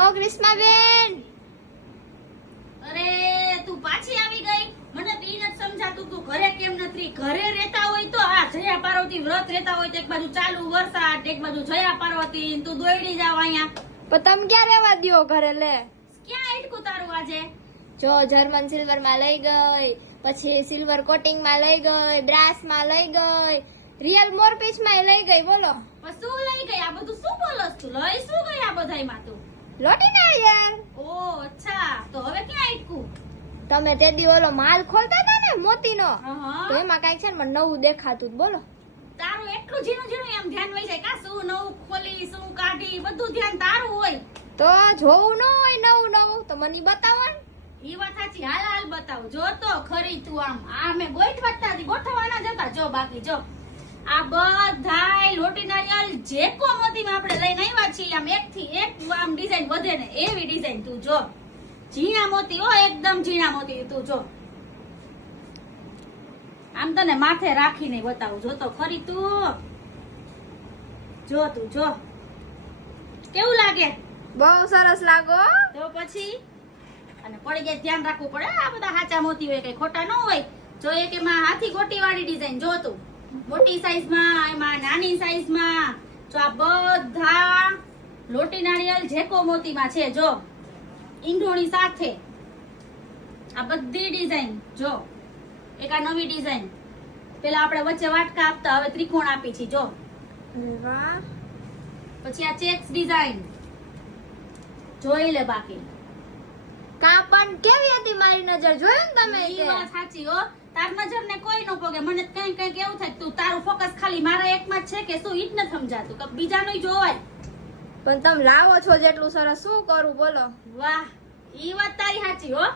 ઓ ગ્રીષ્માબેન, અરે તું પાછી આવી ગઈ. મને તો ઈ નથી સમજાતું તું ઘરે કેમ નથી. ઘરે રહેતા હોય તો આ જયા પાર્વતી વ્રત રહેતા હોય તો એક બાજુ ચાલુ વરસાદ, એક બાજુ જયા પાર્વતી, તું દોડી જાવ અહીંયા. પણ તમે ક્યાં રહેવા દ્યો ઘરે? લે ક્યાં આટકું તારું આજે? જો જર્મન સિલ્વર માં લઈ ગઈ, પછી સિલ્વર કોટિંગ માં લઈ ગઈ, બ્રાસ માં લઈ ગઈ, રિયલ મોરપીચ માં લઈ ગઈ. બોલો પણ શું લઈ ગઈ? આ બધું શું બોલસ તું? લઈ શું ગઈ આ બધાયમાં તું? લોટી ના યાર. ઓ અચ્છા, તો હવે ક્યાં આટકું? તમે તે દી ઓલો માલ ખોલતા હતા ને મોતીનો, હા તો એમાં કઈક છે ને મને નવું દેખાતું હતું. બોલો તારું એટલું ઝીણું ઝીણું એમ ધ્યાન વહી જાય કા? શું નવું ખોલી, શું કાઢી, બધું ધ્યાન તારું હોય. તો જોવું ન હોય નવું નવું તો મને બતાવો ને. ઈ વાત સાચી. હાલ હાલ બતાવ. જો તો ખરી તું આમ આ મેં ગોઠવાતા હતી, ગોઠવવાના જ હતા. જો બાકી જો આ બધાય લોટી નારિયેળ જે કોમતીમાં આપણે લઈને આવ્યા છીએ, આમ એક થી એક આમ ડિઝાઇન વધે ને એવી ડિઝાઇન. તું જો ઝીણા મોતી, ઓ એકદમ ઝીણા મોતી. તું જો આમ તને માથે રાખીને બતાવું. જો તો ખરી તું. જો તું જો કેવું લાગે? બહુ સરસ લાગો. તો પછી અને પડી જાય ધ્યાન રાખવું પડે. આ બધા સાચા મોતી હોય, કઈ ખોટા ન હોય. જો એક એમાં હાથી ગોટી વાળી ડિઝાઇન. જો તું મોટી સાઈઝ માં, એમાં નાની સાઈઝ માં. જો આ બધા લોટી નારિયેળ જેકો મોતીમાં છે. જો ઈંડોણી સાથે આ બધી ડિઝાઇન. જો એક આ નવી ડિઝાઇન. પેલા આપણે વચ્ચે વાટકા આપતા, હવે ત્રિકોણ આપી છે. જો વાહ. પછી આ ચેક્સ ડિઝાઇન જોઈ લે. બાકી કાપણ કેવી હતી મારી નજર? જોયું ને તમે? ઈ વાત સાચી હો. તાર નજર ને કોઈ ન પોગે. મને કઈ એવું થાય તું તારું ફોકસ ખાલી મારા એકમાં જ છે કે શું? ઈ જ નથી સમજાતું કે બીજાનું જોવાય. પણ તમે લાવો છો જેટલું સરસ, શું કરું બોલો? વાહ, ઈ વાત તારી સાચી હો.